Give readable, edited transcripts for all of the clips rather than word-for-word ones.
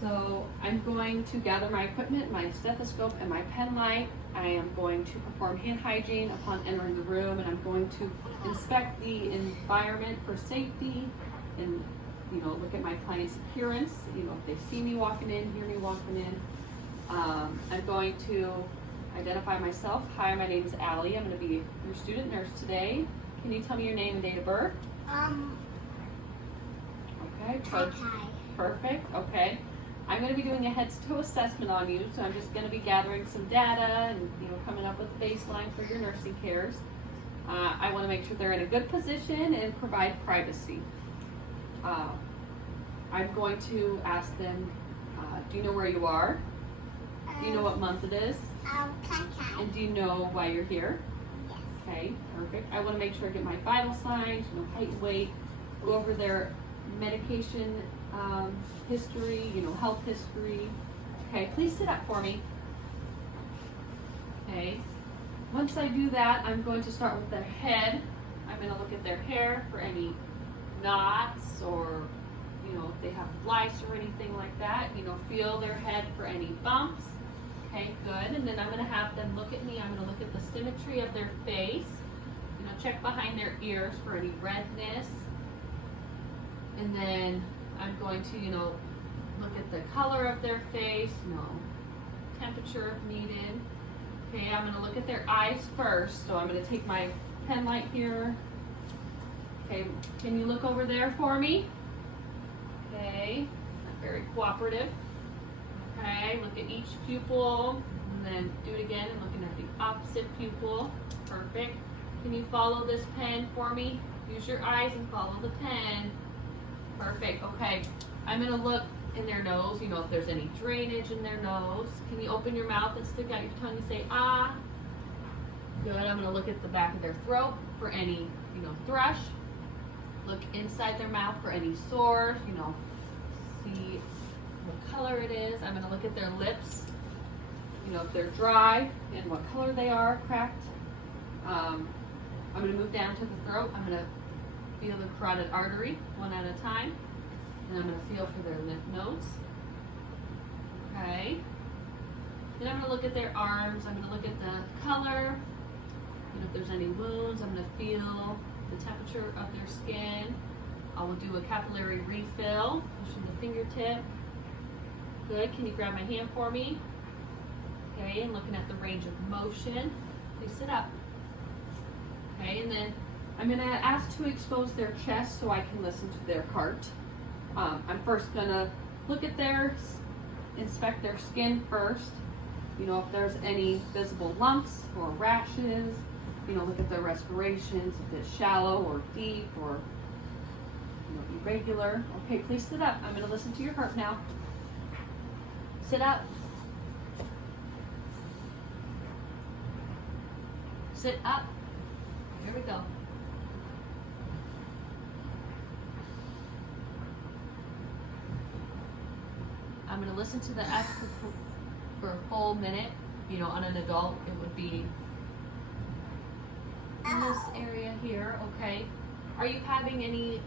So I'm going to gather my equipment, my stethoscope and my pen light. I am going to perform hand hygiene upon entering the room, and I'm going to inspect the environment for safety and look at my client's appearance, if they see me walking in, hear me walking in. I'm going to identify myself. Hi, my name is Allie. I'm going to be your student nurse today. Can you tell me your name and date of birth? Okay, perfect, okay. I'm going to be doing a head-to-toe assessment on you, so I'm just going to be gathering some data and coming up with a baseline for your nursing cares. I want to make sure they're in a good position and provide privacy. I'm going to ask them, do you know where you are? Do you know what month it is? And do you know why you're here? Yes. Okay, perfect. I want to make sure I get my vital signs, height and weight, go over their medication history, health history. Okay, please sit up for me. Okay, once I do that, I'm going to start with their head. I'm going to look at their hair for any knots or, if they have lice or anything like that. Feel their head for any bumps. Okay, good. And then I'm going to have them look at me. I'm going to look at the symmetry of their face. Check behind their ears for any redness. And then I'm going to, look at the color of their face, temperature if needed. Okay, I'm going to look at their eyes first. So I'm going to take my pen light here. Okay, can you look over there for me? Okay, very cooperative. Okay, look at each pupil, and then do it again and looking at the opposite pupil. Perfect. Can you follow this pen for me? Use your eyes and follow the pen. Perfect. Okay, I'm going to look in their nose, if there's any drainage in their nose. Can you open your mouth and stick out your tongue and say, ah? Good. I'm going to look at the back of their throat for any, thrush. Look inside their mouth for any sores, see what color it is. I'm going to look at their lips, if they're dry and what color they are, cracked. I'm going to move down to the throat. I'm going to feel the carotid artery one at a time. And I'm going to feel for their lymph nodes. Okay. Then I'm going to look at their arms. I'm going to look at the color. If there's any wounds, I'm going to feel the temperature of their skin. I will do a capillary refill, pushing the fingertip. Good. Can you grab my hand for me? Okay, and looking at the range of motion. Please sit up. Okay, and then I'm going to ask to expose their chest so I can listen to their heart. I'm first going to look at inspect their skin first. If there's any visible lumps or rashes, look at their respirations, if it's shallow or deep or irregular. Okay, please sit up. I'm going to listen to your heart now. Sit up. Sit up. Here we go. I'm going to listen to the F for a full minute. On an adult, it would be in this area here, okay? Are you having any,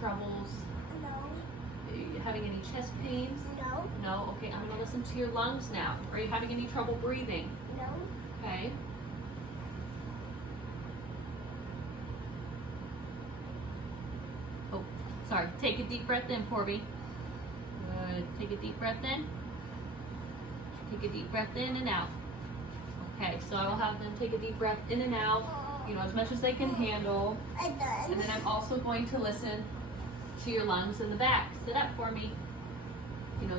troubles? No. Are you having any chest pains? No. No? Okay, I'm going to listen to your lungs now. Are you having any trouble breathing? No. Okay. Oh, sorry. Take a deep breath in for me. Good. Take a deep breath in. Take a deep breath in and out. Okay, so I will have them take a deep breath in and out, as much as they can handle. And then I'm also going to listen to your lungs in the back. Sit up for me.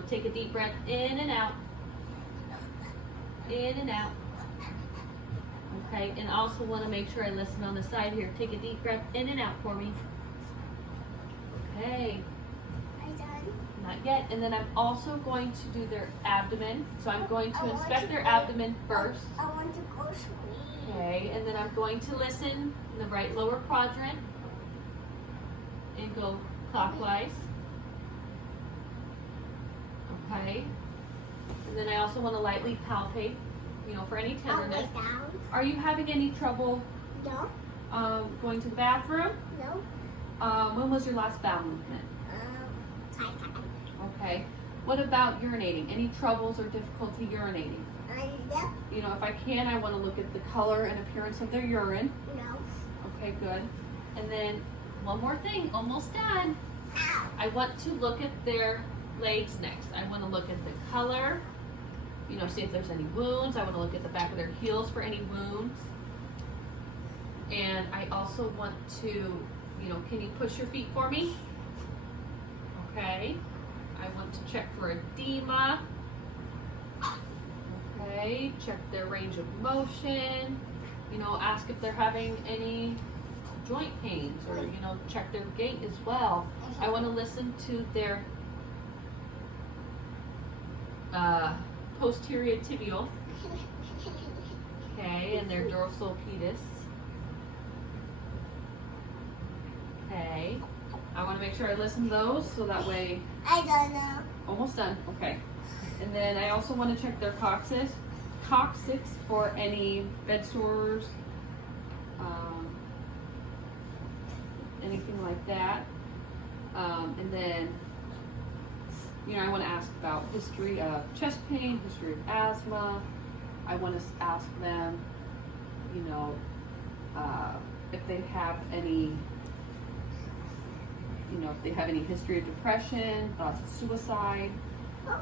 Take a deep breath in and out. In and out. Okay, and I also want to make sure I listen on the side here. Take a deep breath in and out for me. Okay. Not yet. And then I'm also going to do their abdomen. So I'm going to inspect their abdomen first. I want to go swim. Okay, and then I'm going to listen in the right lower quadrant and go clockwise. Okay. And then I also want to lightly palpate, for any tenderness. Down. Are you having any trouble No. going to the bathroom? No. When was your last bowel movement? Time. Okay. What about urinating? Any troubles or difficulty urinating? Yep. You know, if I can, I want to look at the color and appearance of their urine. No. Okay, good. And then one more thing, almost done. Ow. I want to look at their legs next. I want to look at the color, you know, see if there's any wounds. I want to look at the back of their heels for any wounds. And I also want to, you know, can you push your feet for me? Okay. I want to check for edema. Okay, check their range of motion. You know, ask if they're having any joint pains, or, you know, check their gait as well. I want to listen to their posterior tibial, okay, and their dorsal pedis. Okay, I want to make sure I listen to those so that way. I don't know. Almost done. Okay. And then I also want to check their coccyx for any bed sores, anything like that. And then, you know, I want to ask about history of chest pain, history of asthma. I want to ask them, you know, if they have any, you know, if they have any history of depression, thoughts of suicide. Oh.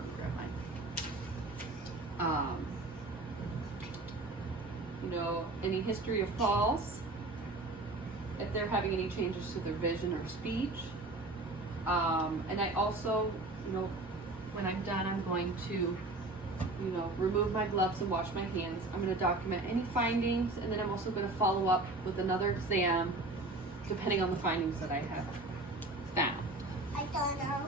You know, any history of falls, if they're having any changes to their vision or speech. And I also, you know, when I'm done, I'm going to, you know, remove my gloves and wash my hands. I'm going to document any findings, and then I'm also going to follow up with another exam depending on the findings that I have found. I don't know.